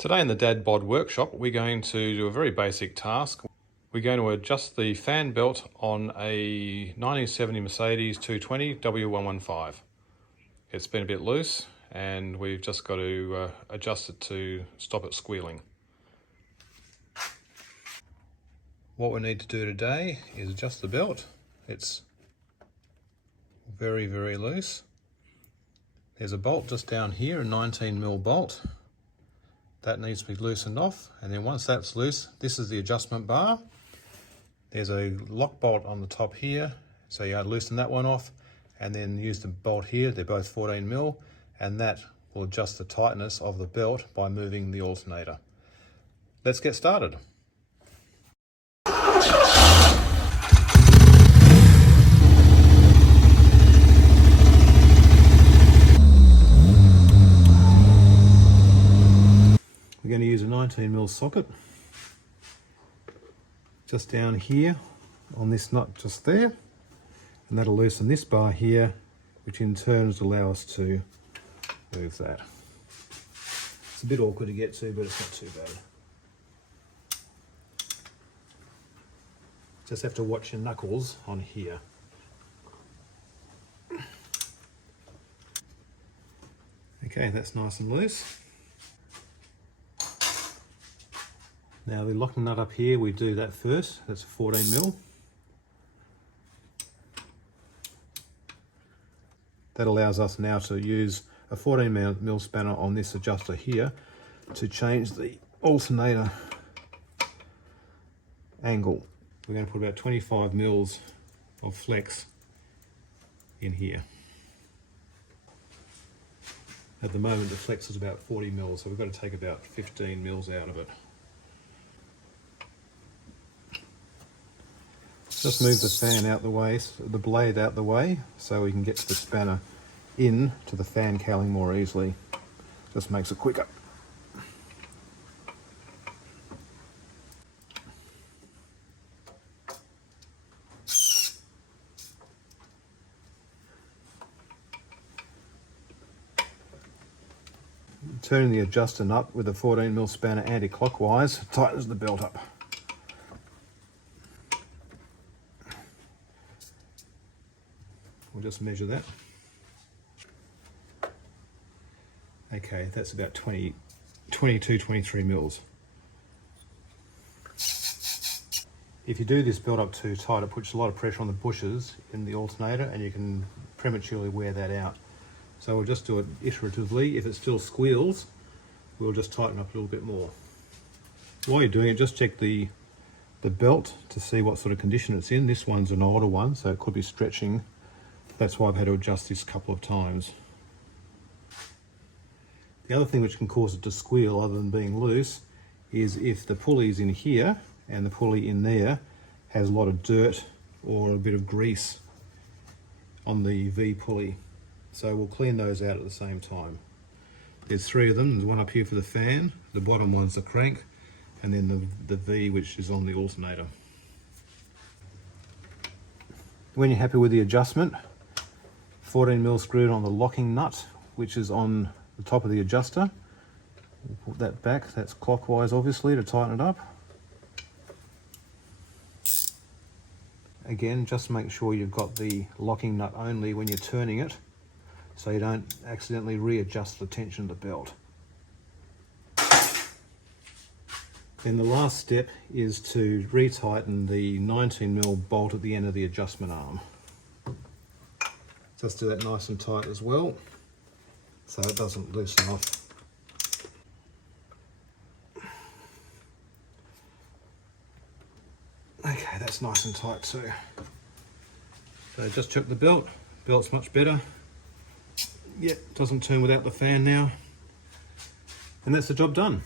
Today in the Dad Bod workshop, we're going to do a very basic task. We're going to adjust the fan belt on a 1970 Mercedes 220 W115. It's been a bit loose and we've just got to adjust it to stop it squealing. What we need to do today is adjust the belt. It's very, very loose. There's a bolt just down here, a 19mm bolt. That needs to be loosened off, and then once that's loose, this is the adjustment bar. There's a lock bolt on the top here, so you loosen that one off and then use the bolt here. They're both 14mm, and that will adjust the tightness of the belt by moving the alternator. Let's get started. We're going to use a 19mm socket just down here on this nut just there, and that'll loosen this bar here, which in turn will allow us to move that. It's a bit awkward to get to, but it's not too bad. Just have to watch your knuckles on here. Okay, that's nice and loose. Now the locking nut up here, we do that first. That's a 14mm. That allows us now to use a 14mm spanner on this adjuster here to change the alternator angle. We're going to put about 25mm of flex in here. At the moment the flex is about 40mm, so we've got to take about 15mm out of it. Just move the fan out the way, the blade out the way, so we can get the spanner in to the fan cowling more easily. Just makes it quicker. Turning the adjuster nut with a 14mm spanner anti-clockwise tightens the belt up. We'll just measure that. Okay, that's about 23 mils. If you do this belt up too tight, it puts a lot of pressure on the bushes in the alternator and you can prematurely wear that out. So we'll just do it iteratively. If it still squeals, we'll just tighten up a little bit more. While you're doing it, just check the belt to see what sort of condition it's in. This one's an older one, so it could be stretching. That's why I've had to adjust this a couple of times. The other thing which can cause it to squeal, other than being loose, is if the pulley's in here and the pulley in there has a lot of dirt or a bit of grease on the V pulley. So we'll clean those out at the same time. There's three of them. There's one up here for the fan, the bottom one's the crank, and then the V which is on the alternator. When you're happy with the adjustment, 14mm screwed on the locking nut, which is on the top of the adjuster. We'll put that back, that's clockwise obviously to tighten it up. Again, just make sure you've got the locking nut only when you're turning it, so you don't accidentally readjust the tension of the belt. Then the last step is to retighten the 19mm bolt at the end of the adjustment arm. Just do that nice and tight as well, so it doesn't loosen off. Okay, that's nice and tight too. So just check the belt. Belt's much better. Yep, doesn't turn without the fan now. And that's the job done.